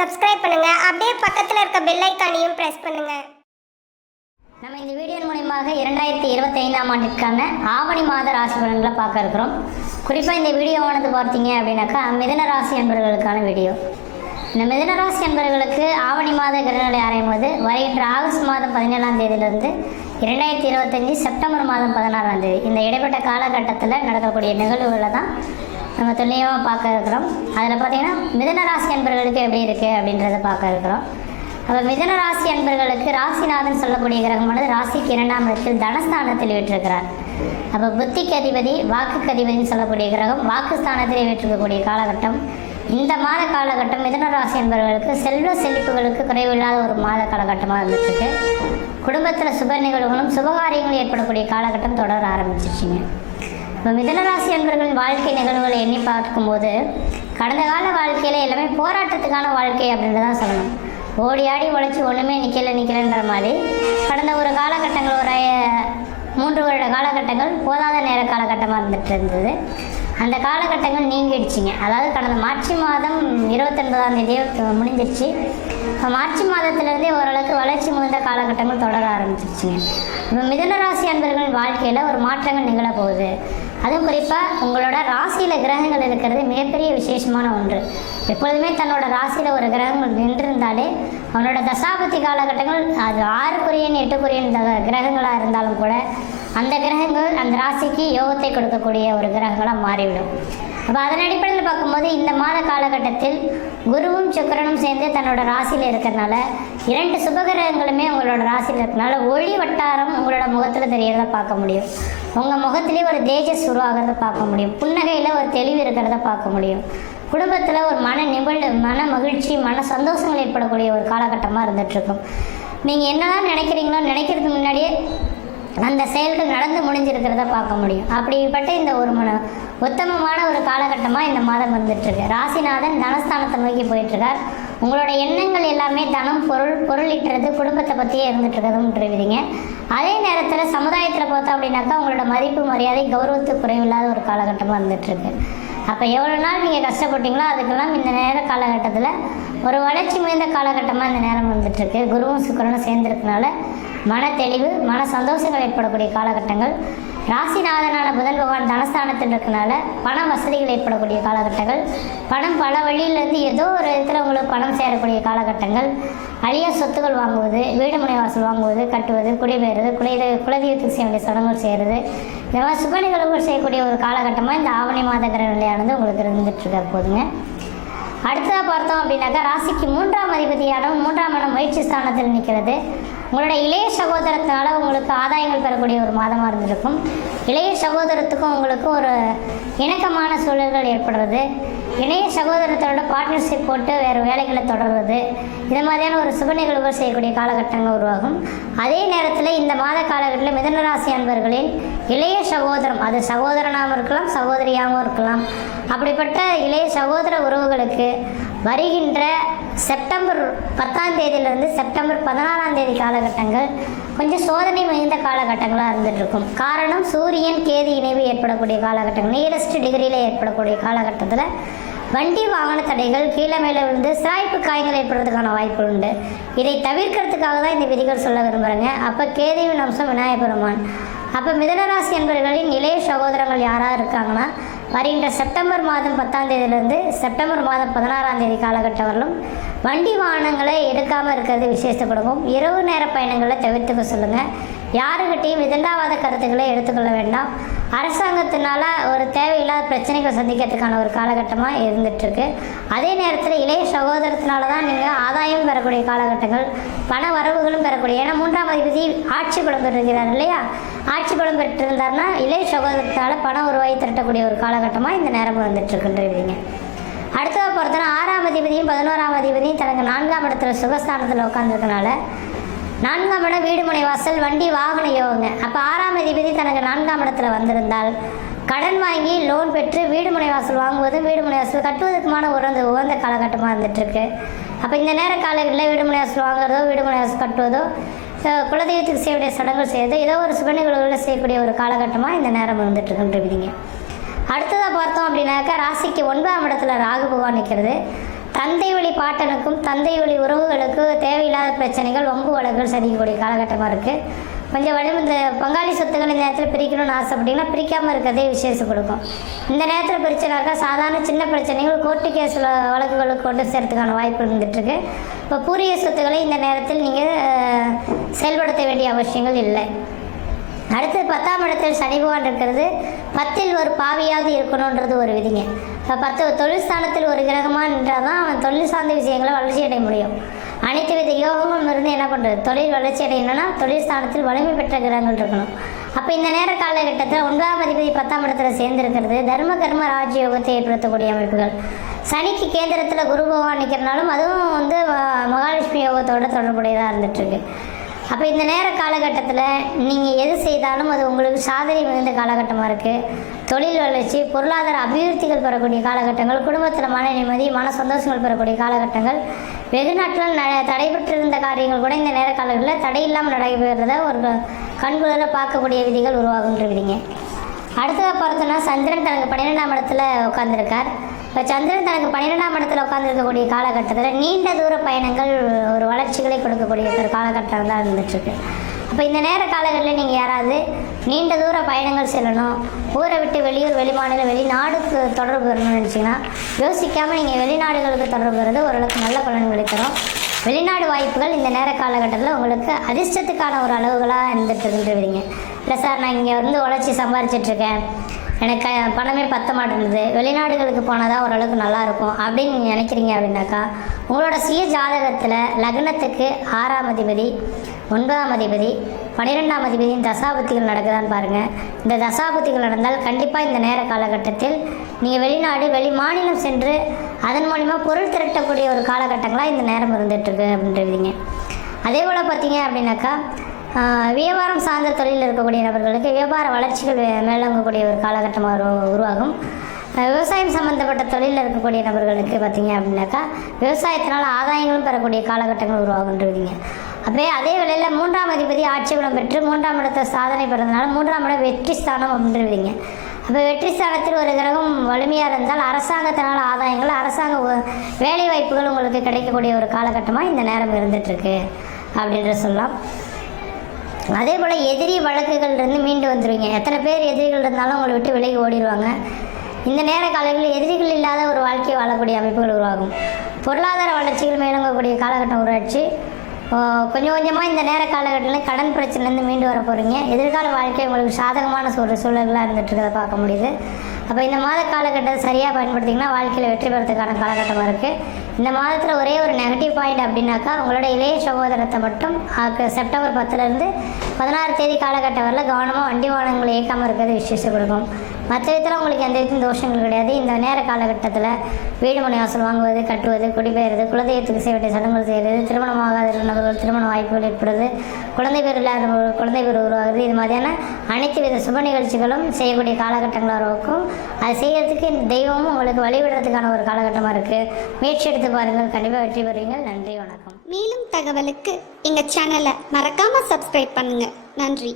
subscribe பண்ணுங்க அப்படியே பக்கத்தில் இருக்க பெல் ஐக்கானையும் ப்ரெஸ் பண்ணுங்க நம்ம இந்த வீடியோ மூலியமாக இரண்டாயிரத்தி இருபத்தைந்தாம் ஆண்டுக்கான ஆவணி மாத ராசி பலன்களை பார்க்க இருக்கிறோம் குறிப்பாக இந்த வீடியோவானது பார்த்தீங்க அப்படின்னாக்கா மிதன ராசி என்பவர்களுக்கான வீடியோ இந்த மிதன ராசி என்பவர்களுக்கு ஆவணி மாத கிரகங்களை ஆராயும் போது வருகின்ற ஆகஸ்ட் மாதம் பதினேழாம் தேதியிலிருந்து இரண்டாயிரத்தி இருபத்தஞ்சி செப்டம்பர் மாதம் பதினாறாம் தேதி இந்த இடைப்பட்ட காலகட்டத்தில் நடக்கக்கூடிய நிகழ்வுகளை தான் நம்ம துல்லியமாக பார்க்க இருக்கிறோம் அதில் பார்த்திங்கன்னா மிதன ராசி அன்பர்களுக்கு எப்படி இருக்குது அப்படின்றத பார்க்க இருக்கிறோம் அப்போ மிதன ராசி அன்பர்களுக்கு ராசிநாதன் சொல்லக்கூடிய கிரகமானது ராசிக்கு இரண்டாம் இடத்தில் தனஸ்தானத்தில் விட்டிருக்கிறார் அப்போ புத்திக்கு அதிபதி வாக்குக்கு அதிபதினு சொல்லக்கூடிய கிரகம் வாக்குஸ்தானத்தில் விட்டிருக்கக்கூடிய காலகட்டம் இந்த மாத காலகட்டம் மிதன ராசி என்பவர்களுக்கு செல்வ செழிப்புகளுக்கு குறைவில்லாத ஒரு மாத காலகட்டமாக இருந்துட்டுருக்கு குடும்பத்தில் சுப நிகழ்வுகளும் சுபகாரியங்களும் ஏற்படக்கூடிய காலகட்டம் தொடர ஆரம்பிச்சிருச்சிங்க இப்போ மிதனராசி அன்பர்களின் வாழ்க்கை நிகழ்வுகளை எண்ணி பார்க்கும்போது கடந்த கால வாழ்க்கையில் எல்லாமே போராட்டத்துக்கான வாழ்க்கை அப்படின்றத தான் சொல்லணும் ஓடி ஆடி உழைச்சி ஒன்றுமே நிற்கல நிற்கலன்ற மாதிரி கடந்த ஒரு காலகட்டங்கள் ஒரு மூன்று வருட காலகட்டங்கள் போதாத நேர காலகட்டமாக இருந்துகிட்டு இருந்தது அந்த காலகட்டங்கள் நீங்கிடுச்சிங்க அதாவது கடந்த மார்ச் மாதம் இருபத்தொன்பதாம் தேதி முடிஞ்சிருச்சு இப்போ மார்ச் மாதத்துலேருந்தே ஓரளவுக்கு வளர்ச்சி முடிந்த காலகட்டங்கள் தொடர ஆரம்பிச்சிருச்சுங்க இப்போ மிதனராசி அன்பர்கள் வாழ்க்கையில் ஒரு மாற்றங்கள் நிகழப்போகுது அதுவும் குறிப்பாக உங்களோட ராசியில் கிரகங்கள் இருக்கிறது மிகப்பெரிய விசேஷமான ஒன்று எப்பொழுதுமே தன்னோட ராசியில் ஒரு கிரகங்கள் நின்றிருந்தாலே அவனோட தசாபத்தி காலகட்டங்கள் அது ஆறு குரியன் எட்டு குரியன் கிரகங்களாக இருந்தாலும் கூட அந்த கிரகங்கள் அந்த ராசிக்கு யோகத்தை கொடுக்கக்கூடிய ஒரு கிரகங்களாக மாறிவிடும் அப்போ அதன் அடிப்படையில் பார்க்கும்போது இந்த மாத காலகட்டத்தில் குருவும் சுக்கரனும் சேர்ந்து தன்னோட ராசியில் இருக்கிறனால இரண்டு சுபகிரகங்களுமே உங்களோட ராசியில் இருக்கிறனால ஒளி வட்டாரம் உங்களோட முகத்தில் தெரியறத பார்க்க முடியும் உங்கள் முகத்திலேயே ஒரு தேஜஸ் உருவாகிறத பார்க்க முடியும் புன்னகையில் ஒரு தெளிவு இருக்கிறத பார்க்க முடியும் குடும்பத்தில் ஒரு மன நிபுள் மன மகிழ்ச்சி மன சந்தோஷங்கள் ஏற்படக்கூடிய ஒரு காலகட்டமாக இருந்துகிட்ருக்கும் நீங்கள் என்னதான் நினைக்கிறீங்களோ நினைக்கிறதுக்கு முன்னாடியே அந்த செயல்கள் நடந்து முடிஞ்சிருக்கிறத பார்க்க முடியும் அப்படிப்பட்ட இந்த ஒரு மன உத்தமமான ஒரு காலகட்டமாக இந்த மாதம் வந்துட்டுருக்கு ராசிநாதன் தனஸ்தானத்தை நோக்கி போயிட்டுருக்கார் உங்களோட எண்ணங்கள் எல்லாமே தனம் பொருள் இட்டுறது குடும்பத்தை பற்றியே இருந்துட்டு இருக்கிறதுன்றீங்க அதே நேரத்தில் சமுதாயத்தில் பார்த்தோம் அப்படின்னாக்கா உங்களோட மதிப்பு மரியாதை கௌரவத்து குறைவில்லாத ஒரு காலகட்டமாக இருந்துகிட்ருக்கு அப்போ எவ்வளோ நாள் நீங்கள் கஷ்டப்பட்டீங்களோ அதுக்கெல்லாம் இந்த நேர காலகட்டத்தில் ஒரு வளர்ச்சி மிகுந்த காலகட்டமாக இந்த நேரம் வந்துட்டுருக்கு குருவும் சுக்கரனும் சேர்ந்துருக்கனால மன தெளிவு மன சந்தோஷங்கள் ஏற்படக்கூடிய காலகட்டங்கள் ராசிநாதனான புதன் பகவான் தனஸ்தானத்தில் இருக்கனால பண வசதிகள் ஏற்படக்கூடிய காலகட்டங்கள் பணம் பல வழியிலேருந்து ஏதோ ஒரு இடத்துல உங்களுக்கு பணம் சேரக்கூடிய காலகட்டங்கள் அழியா சொத்துக்கள் வாங்குவது வீடு முனைவாசல் வாசல் வாங்குவது கட்டுவது குடிபெயர்வது குலதெ குலதெய்வத்துக்கு செய்ய வேண்டிய சடங்குகள் செய்கிறது இதெல்லாம் சுப நிகழ்வுகள் செய்யக்கூடிய ஒரு காலகட்டமாக இந்த ஆவணி மாத நிலையானது உங்களுக்கு இருந்துகிட்ருக்க போதுங்க அடுத்ததாக பார்த்தோம் அப்படின்னாக்கா ராசிக்கு மூன்றாம் அதிபதியான மூன்றாம் இடம் முயற்சி ஸ்தானத்தில் நிற்கிறது உங்களோட இளைய சகோதரத்தினால உங்களுக்கு ஆதாயங்கள் பெறக்கூடிய ஒரு மாதமாக இருந்திருக்கும் இளைய சகோதரத்துக்கும் உங்களுக்கும் ஒரு இணக்கமான சூழல்கள் ஏற்படுறது இளைய சகோதரத்தோட பார்ட்னர்ஷிப் போட்டு வேறு வேலைகளை தொடர்வது இந்த மாதிரியான ஒரு சுப நிகழ்வுகள் செய்யக்கூடிய காலகட்டங்கள் உருவாகும் அதே நேரத்தில் இந்த மாத காலகட்டத்தில் மிதனராசி அன்பர்களின் இளைய சகோதரம் அது சகோதரனாகவும் இருக்கலாம் சகோதரியாகவும் இருக்கலாம் அப்படிப்பட்ட இளைய சகோதர உறவுகளுக்கு வருகின்ற செப்டம்பர் பத்தாம் தேதியிலிருந்து செப்டம்பர் பதினாறாம் தேதி காலகட்டங்கள் கொஞ்சம் சோதனை மிகுந்த காலகட்டங்களாக இருந்துகிட்ருக்கும் காரணம் சூரியன் கேது இணைவு ஏற்படக்கூடிய காலகட்டங்கள் நியரஸ்ட் டிகிரியில் ஏற்படக்கூடிய காலகட்டத்தில் வண்டி வாகன தடைகள் கீழே மேலே விழுந்து சாய்ப்பு காயங்கள் ஏற்படுறதுக்கான வாய்ப்பு உண்டு இதை தவிர்க்கிறதுக்காக தான் இந்த விதிகள் சொல்ல விரும்புகிறேங்க அப்போ கேதுவின் அம்சம் விநாயகபெருமான் அப்போ மிதனராசி என்பவர்களின் இளைய சகோதரங்கள் யாராக இருக்காங்கன்னா வருகின்ற செப்டம்பர் மாதம் பத்தாம் தேதியிலிருந்து செப்டம்பர் மாதம் பதினாறாம் தேதி காலகட்டம் வரலும் வண்டி வாகனங்களை எடுக்காமல் இருக்கிறது விசேஷத்தை கொடுக்கும் இரவு நேர பயணங்களை தவிர்த்துக்க சொல்லுங்கள் யாருக்கிட்டையும் விதண்டாவாத கருத்துக்களை எடுத்துக்கொள்ள வேண்டாம் அரசாங்கத்தினால ஒரு தேவையில்லாத பிரச்சனைகள் சந்திக்கிறதுக்கான ஒரு காலகட்டமாக இருந்துகிட்ருக்கு அதே நேரத்தில் இளைய சகோதரத்தினால தான் நீங்கள் ஆதாயம் பெறக்கூடிய காலகட்டங்கள் பண வரவுகளும் பெறக்கூடிய ஏன்னா மூன்றாம் அதிபதி ஆட்சி குழம்பு இருக்கிறார் இல்லையா ஆட்சி பலம் பெற்றிருந்தார்னா இளைய சகோதரத்தால் பணம் உருவாகி திரட்டக்கூடிய ஒரு காலகட்டமாக இந்த நேரம் வந்துட்டுருக்குன்றீங்க அடுத்ததை பொறுத்தனா ஆறாம் அதிபதியும் பதினோராம் அதிபதியும் தனக்கு நான்காம் இடத்துல சுகஸ்தானத்தில் உட்காந்துருக்கனால நான்காம் இடம் வீடுமனை வாசல் வண்டி வாகன யோகங்க அப்போ ஆறாம் அதிபதி தனக்கு நான்காம் இடத்துல வந்திருந்தால் கடன் வாங்கி லோன் பெற்று வீடுமனை வாசல் வாங்குவதும் வீடுமனை வாசல் கட்டுவதற்குமான உறந்து உகந்த காலகட்டமாக இருந்துட்டுருக்கு அப்போ இந்த நேர காலங்களில் வீடுமனை வாசல் வாங்குறதோ வீடுமனை வாசல் கட்டுவதோ ஸோ குலதெய்வத்துக்கு செய்யக்கூடிய சடங்குகள் செய்யறது ஏதோ ஒரு சுப நிகழ்வுகளை செய்யக்கூடிய ஒரு காலகட்டமாக இந்த நேரம் வந்துட்டுருக்குன்றீங்க அடுத்ததாக பார்த்தோம் அப்படின்னாக்கா ராசிக்கு ஒன்பதாம் இடத்துல ராகு பகவான் நிற்கிறது தந்தை வழி பாட்டனுக்கும் தந்தை வழி உறவுகளுக்கு தேவையில்லாத பிரச்சனைகள் வம்பு வழக்குகள் சந்திக்கக்கூடிய காலகட்டமாக இருக்குது கொஞ்சம் வழி இந்த பங்காளி சொத்துக்கள் இந்த நேரத்தில் பிரிக்கணும்னு ஆசை அப்படின்னா பிரிக்காமல் இருக்கிறதே விசேஷம் கொடுக்கும் இந்த நேரத்தில் பிரிச்சுனாக்கா சாதாரண சின்ன பிரச்சனைகள் கோர்ட்டு கேஸ் வழக்குகளுக்கு கொண்டு சேர்த்துக்கான வாய்ப்பு இருந்துகிட்ருக்கு இப்போ பூரிய சொத்துக்களை இந்த நேரத்தில் நீங்கள் செயல்படுத்த வேண்டிய அவசியங்கள் இல்லை அடுத்து பத்தாம் இடத்தில் சனி பகவான் இருக்கிறது பத்தில் ஒரு பாவியாவது இருக்கணுன்றது ஒரு விதிங்க இப்போ பத்து தொழில் ஸ்தானத்தில் ஒரு கிரகமாக நின்றால் தான் அவன் தொழில் சார்ந்த விஷயங்களை வளர்ச்சி அடைய முடியும் அனைத்து வித யோகமும் இருந்து என்ன பண்ணுறது தொழில் வளர்ச்சி அடையணும்னா தொழில் ஸ்தானத்தில் வலிமை பெற்ற கிரகங்கள் இருக்கணும் அப்போ இந்த நேர காலகட்டத்தில் ஒன்பதாம் அதிபதி பத்தாம் இடத்துல சேர்ந்திருக்கிறது தர்ம கர்ம ராஜயோகத்தை ஏற்படுத்தக்கூடிய அமைப்புகள் சனிக்கு கேந்திரத்தில் குரு பகவான் நிற்கிறனாலும் அதுவும் வந்து மகாலட்சுமி யோகத்தோட தொடர்புடையதாக இருந்துகிட்ருக்கு அப்போ இந்த நேர காலகட்டத்தில் நீங்கள் எது செய்தாலும் அது உங்களுக்கு சாதனை மிகுந்த காலகட்டமாக இருக்குது தொழில் வளர்ச்சி பொருளாதார அபிவிருத்திகள் பெறக்கூடிய காலகட்டங்கள் குடும்பத்தில் மன நிம்மதி மன சந்தோஷங்கள் பெறக்கூடிய காலகட்டங்கள் வெகு நாட்கள் ந தடைபெற்றிருந்த காரியங்கள் கூட இந்த நேர தடை தடையில்லாமல் நடைபெறத ஒரு கண்குளிர பார்க்கக்கூடிய விதிகள் உருவாகுன்றிருந்தீங்க அடுத்ததாக பார்த்தோன்னா சந்திரன் தனக்கு பன்னிரெண்டாம் இடத்துல உட்காந்துருக்கார் இப்போ சந்திரன் தனக்கு பன்னிரெண்டாம் இடத்துல உட்காந்துருக்கக்கூடிய காலகட்டத்தில் நீண்ட தூர பயணங்கள் ஒரு வளர்ச்சிகளை கொடுக்கக்கூடிய ஒரு காலகட்டம் தான் இருந்துட்டுருக்கு அப்போ இந்த நேர காலங்களில் நீங்கள் யாராவது நீண்ட தூர பயணங்கள் செல்லணும் ஊரை விட்டு வெளியூர் வெளிமாநில வெளிநாடுக்கு தொடர்பு வரணும்னு நினச்சிங்கன்னா யோசிக்காமல் நீங்கள் வெளிநாடுகளுக்கு தொடர்பு வருது ஓரளவுக்கு நல்ல பலன்களை தரும் வெளிநாடு வாய்ப்புகள் இந்த நேர காலகட்டத்தில் உங்களுக்கு அதிர்ஷ்டத்துக்கான ஒரு அளவுகளாக இருந்துட்டு இருந்துருவீங்க இல்லை சார் நான் இங்கே வந்து உழைச்சி சம்பாரிச்சிட்ருக்கேன் எனக்கு பணமே பத்த மாட்டேங்குது வெளிநாடுகளுக்கு போனால் தான் ஓரளவுக்கு நல்லாயிருக்கும் அப்படின்னு நீங்கள் நினைக்கிறீங்க அப்படின்னாக்கா உங்களோட சுய ஜாதகத்தில் லக்னத்துக்கு ஆறாம் அதிபதி ஒன்பதாம் அதிபதி பன்னிரெண்டாம் அதிபதியின் தசாபுத்திகள் நடக்குதான்னு பாருங்கள் இந்த தசாபுத்திகள் நடந்தால் கண்டிப்பாக இந்த நேர காலகட்டத்தில் நீங்கள் வெளிநாடு வெளி மாநிலம் சென்று அதன் மூலிமா பொருள் திரட்டக்கூடிய ஒரு காலகட்டங்களாக இந்த நேரம் இருந்துகிட்ருக்கு அப்படின்றீங்க அதே போல் பார்த்தீங்க அப்படின்னாக்கா வியாபாரம் சார்ந்த தொழிலில் இருக்கக்கூடிய நபர்களுக்கு வியாபார வளர்ச்சிகள் மேலோங்கக்கூடிய ஒரு காலகட்டமாக உருவாகும் விவசாயம் சம்மந்தப்பட்ட தொழிலில் இருக்கக்கூடிய நபர்களுக்கு பார்த்தீங்க அப்படின்னாக்கா விவசாயத்தினால் ஆதாயங்களும் பெறக்கூடிய காலகட்டங்கள் உருவாகுன்றீங்க அப்படியே அதே வேளையில் மூன்றாம் அதிபதி ஆட்சி பெற்று மூன்றாம் இடத்தை சாதனை பெறதுனால மூன்றாம் இடம் வெற்றி ஸ்தானம் அப்படின்றீங்க அப்போ வெற்றி ஸ்தானத்தில் ஒரு கிரகம் வலிமையாக இருந்தால் அரசாங்கத்தினால் ஆதாயங்கள் அரசாங்க வேலை வாய்ப்புகள் உங்களுக்கு கிடைக்கக்கூடிய ஒரு காலகட்டமாக இந்த நேரம் இருந்துகிட்ருக்கு அப்படின்ற சொல்லலாம் அதே போல் எதிரி வழக்குகள்லேருந்து மீண்டு வந்துடுவீங்க எத்தனை பேர் எதிரிகள் இருந்தாலும் உங்களை விட்டு விலகி ஓடிடுவாங்க இந்த நேர காலங்களில் எதிரிகள் இல்லாத ஒரு வாழ்க்கையை வாழக்கூடிய அமைப்புகள் உருவாகும் பொருளாதார வளர்ச்சிகள் மேலங்கக்கூடிய காலகட்டம் உருவாச்சு கொஞ்சம் கொஞ்சமாக இந்த நேர காலகட்டத்தில் கடன் பிரச்சனைலேருந்து மீண்டு வர போகிறீங்க எதிர்கால வாழ்க்கை உங்களுக்கு சாதகமான சூழல் சூழல்களாக இருந்துட்டு இருக்கிறத பார்க்க முடியுது அப்போ இந்த மாத காலகட்டத்தை சரியாக பயன்படுத்திங்கன்னா வாழ்க்கையில் வெற்றி பெறத்துக்கான காலகட்டமாக இருக்குது இந்த மாதத்தில் ஒரே ஒரு நெகட்டிவ் பாயிண்ட் அப்படின்னாக்கா உங்களோட இளைய சகோதரத்தை மட்டும் செப்டம்பர் பத்துலேருந்து பதினாறு தேதி காலகட்டம் வரல கவனமாக வண்டி வாகனங்களை இயக்காமல் இருக்கிறது விசேஷம் கொடுக்கும் மற்ற விதத்தில் உங்களுக்கு எந்த விதத்தையும் தோஷங்கள் கிடையாது இந்த நேர காலகட்டத்தில் வீடு மனை வாசல் வாங்குவது கட்டுவது குடிபெயர்வது குலதெய்வத்துக்கு செய்ய வேண்டிய சடங்குகள் செய்கிறது திருமணமாகாத நபர்கள் திருமண வாய்ப்புகள் ஏற்படுவது குழந்தை பேர் இல்லாத குழந்தை பேர் உருவாகிறது இது மாதிரியான அனைத்து வித சுப நிகழ்ச்சிகளும் செய்யக்கூடிய காலகட்டங்களாக இருக்கும் அது செய்கிறதுக்கு தெய்வமும் உங்களுக்கு வழிபடுறதுக்கான ஒரு காலகட்டமாக இருக்குது முயற்சி எடுத்து பாருங்கள் கண்டிப்பாக வெற்றி பெறுவீங்கள் நன்றி வணக்கம் மேலும் தகவலுக்கு எங்கள் சேனலை மறக்காமல் சப்ஸ்கிரைப் பண்ணுங்கள் நன்றி